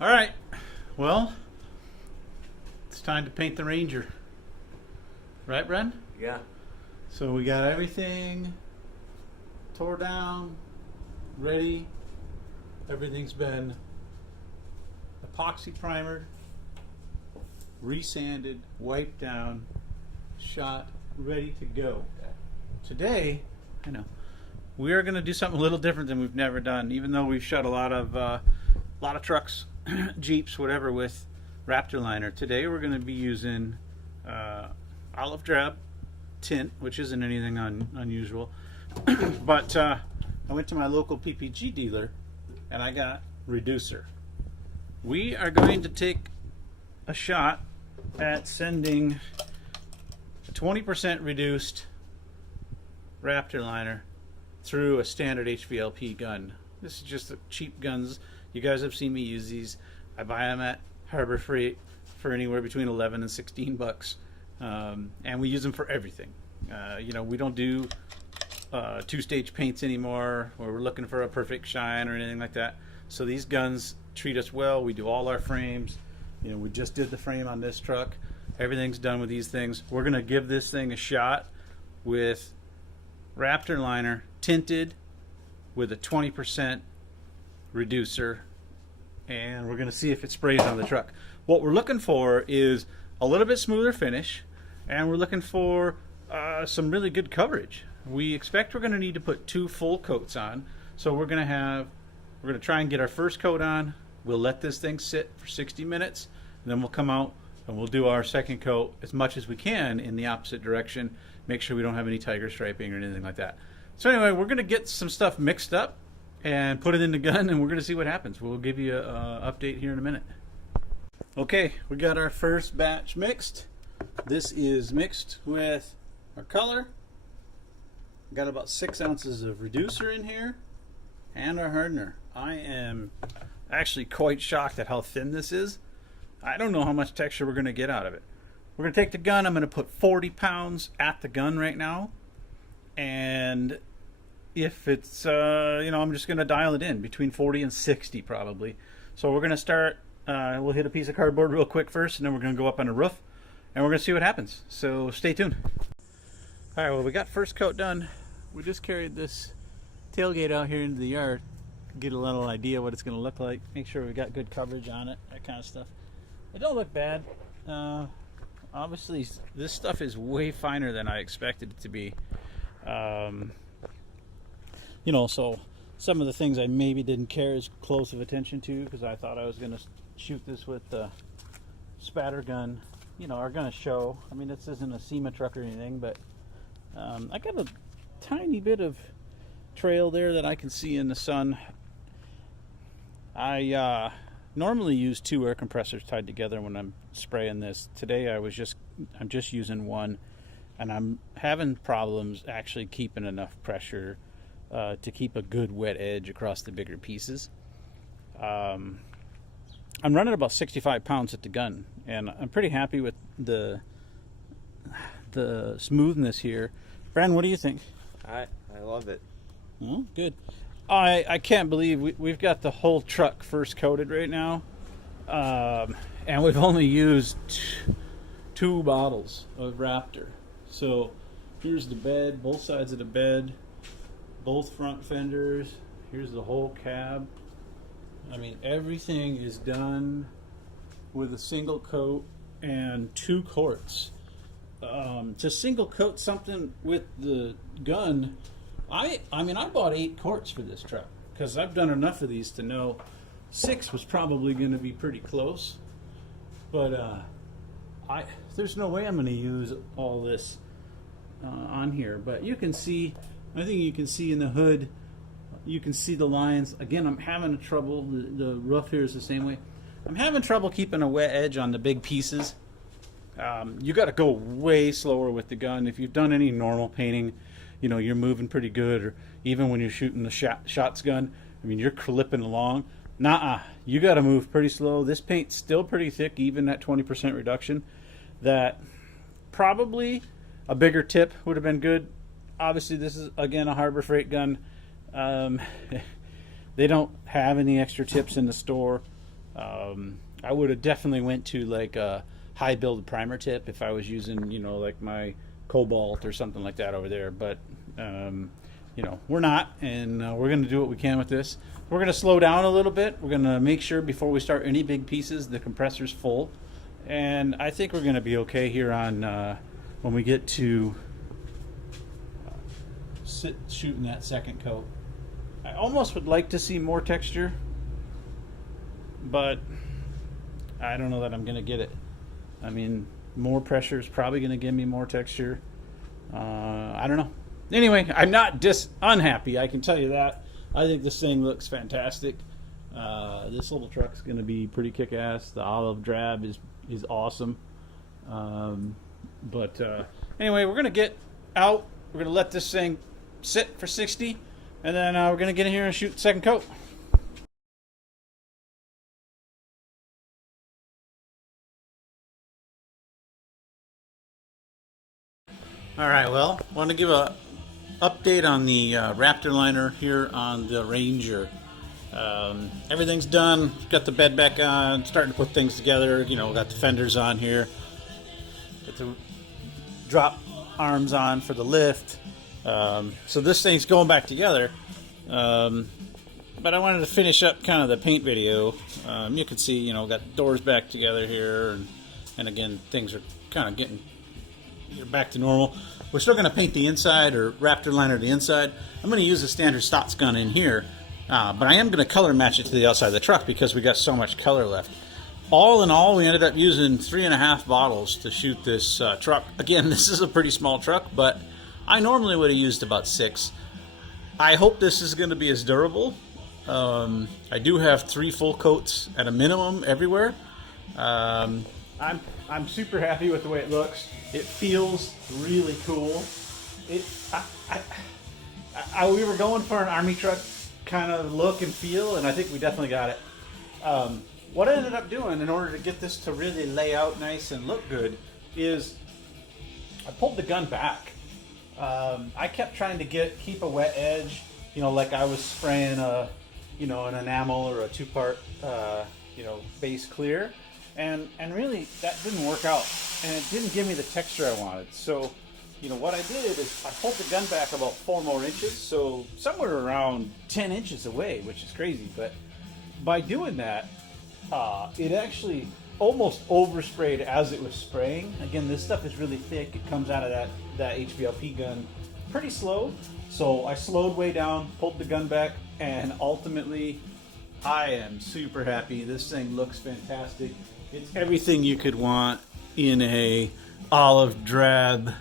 All right, well, it's time to paint the Ranger. Right, Bren? Yeah. So we got everything tore down, ready. Everything's been epoxy primered, resanded, wiped down, shot, ready to go. Today, I know, we are going to do something a little different than we've never done, even though we've shot a lot of trucks, Jeeps, whatever, with Raptor liner. Today we're going to be using olive drab tint, which isn't anything unusual. But I went to my local PPG dealer and I got reducer. We are going to take a shot at sending a 20% reduced Raptor liner through a standard HVLP gun. This is just the cheap guns. You guys have seen me use these. I buy them at Harbor Freight for anywhere between 11 and 16 bucks. And we use them for everything. You know, we don't do two-stage paints anymore, or we're looking for a perfect shine or anything like that. So these guns treat us well. We do all our frames. You know, we just did the frame on this truck. Everything's done with these things. We're gonna give this thing a shot with Raptor liner tinted with a 20% reducer, and we're gonna see if it sprays on the truck. What we're looking for is a little bit smoother finish, and we're looking for some really good coverage. We expect we're going to need to put 2 full coats on, so we're going to try and get our first coat on. We'll let this thing sit for 60 minutes, and then we'll come out and we'll do our second coat as much as we can in the opposite direction. Make sure we don't have any tiger striping or anything like that. So anyway, we're going to get some stuff mixed up and put it in the gun, and we're going to see what happens. We'll give you an update here in a minute. Okay, we got our first batch mixed. This is mixed with our color. Got about 6 ounces of reducer in here and our hardener. I am actually quite shocked at how thin this is. I don't know how much texture we're going to get out of it. We're going to take the gun. I'm going to put 40 pounds at the gun right now. And if it's, you know, I'm just going to dial it in between 40 and 60 probably. So we're going to start, we'll hit a piece of cardboard real quick first, and then we're going to go up on the roof, and we're going to see what happens. So stay tuned. All right, well, we got first coat done. We just carried this tailgate out here into the yard, get a little idea what it's going to look like, make sure we got good coverage on it, that kind of stuff. It don't look bad. Obviously, this stuff is way finer than I expected it to be. You know, so some of the things I maybe didn't care as close of attention to, because I thought I was going to shoot this with the spatter gun, you know, are going to show. I mean, this isn't a SEMA truck or anything, but I got a tiny bit of trail there that I can see in the sun. I normally use 2 air compressors tied together when I'm spraying this. Today I'm just using one, and I'm having problems actually keeping enough pressure to keep a good wet edge across the bigger pieces. I'm running about 65 pounds at the gun, and I'm pretty happy with the smoothness here. Bren, what do you think? I love it. Oh, good. I can't believe we've got the whole truck first coated right now, and we've only used 2 bottles of Raptor. So here's the bed, both sides of the bed, both front fenders. Here's the whole cab. I mean, everything is done with a single coat and 2 quarts. To single coat something with the gun, I mean, I bought 8 quarts for this truck because I've done enough of these to know 6 was probably going to be pretty close. But there's no way I'm going to use all this on here. But you can see, I think you can see in the hood, you can see the lines. Again, I'm having trouble. The roof here is the same way. I'm having trouble keeping a wet edge on the big pieces. You got to go way slower with the gun. If you've done any normal painting, you know, you're moving pretty good, or even when you're shooting the shots gun, I mean, you're clipping along. Nuh-uh, you got to move pretty slow. This paint's still pretty thick, even at 20% reduction. That probably a bigger tip would have been good. Obviously, this is, again, a Harbor Freight gun. They don't have any extra tips in the store. I would have definitely went to like a high build primer tip if I was using, you know, like my Cobalt or something like that over there. But, you know, we're not, and we're going to do what we can with this. We're going to slow down a little bit. We're going to make sure before we start any big pieces, the compressor's full. And I think we're going to be okay here on when we get to shooting that second coat. I almost would like to see more texture, but I don't know that I'm going to get it. I mean, more pressure is probably going to give me more texture. I don't know. Anyway, I'm not unhappy, I can tell you that. I think this thing looks fantastic. This little truck's going to be pretty kick-ass. The olive drab is awesome. But anyway, we're going to get out. We're going to let this thing sit for 60, and then we're going to get in here and shoot the second coat. All right, well, I want to give a update on the Raptor liner here on the Ranger. Everything's done. Got the bed back on. Starting to put things together. You know, got the fenders on here. Got the drop arms on for the lift. So this thing's going back together. But I wanted to finish up kind of the paint video. You can see, you know, got doors back together here, and again, things are kind of getting back to normal. We're still going to paint the inside, or Raptor liner the inside. I'm going to use a standard Stotts gun in here, but I am going to color match it to the outside of the truck because we got so much color left. All in all, we ended up using 3.5 bottles to shoot this truck. Again, this is a pretty small truck, but I normally would have used about 6. I hope this is going to be as durable. I do have 3 full coats at a minimum everywhere. I'm super happy with the way it looks. It feels really cool. We were going for an army truck kind of look and feel, and I think we definitely got it. What I ended up doing in order to get this to really lay out nice and look good is I pulled the gun back. I kept trying to keep a wet edge, you know, like I was spraying an enamel or a 2-part, base clear. And really, that didn't work out, and it didn't give me the texture I wanted. So, you know, what I did is I pulled the gun back about 4 more inches, so somewhere around 10 inches away, which is crazy. But by doing that, it actually almost oversprayed as it was spraying. Again, this stuff is really thick. It comes out of that HVLP gun pretty slow. So I slowed way down, pulled the gun back, and ultimately, I am super happy. This thing looks fantastic. It's everything you could want in a olive drab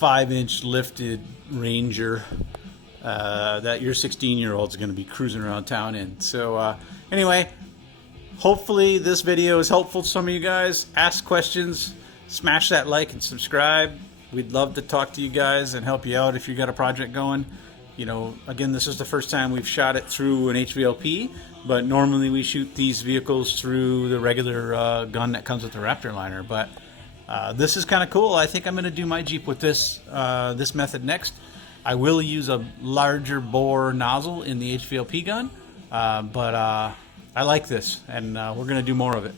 5-inch lifted Ranger that your 16-year-old's going to be cruising around town in. So anyway, hopefully this video is helpful to some of you guys. Ask questions, smash that like and subscribe. We'd love to talk to you guys and help you out if you got a project going. You know, again, this is the first time we've shot it through an HVLP, but normally we shoot these vehicles through the regular gun that comes with the Raptor liner. But this is kind of cool. I think I'm going to do my Jeep with this method next. I will use a larger bore nozzle in the HVLP gun, but I like this, and we're going to do more of it.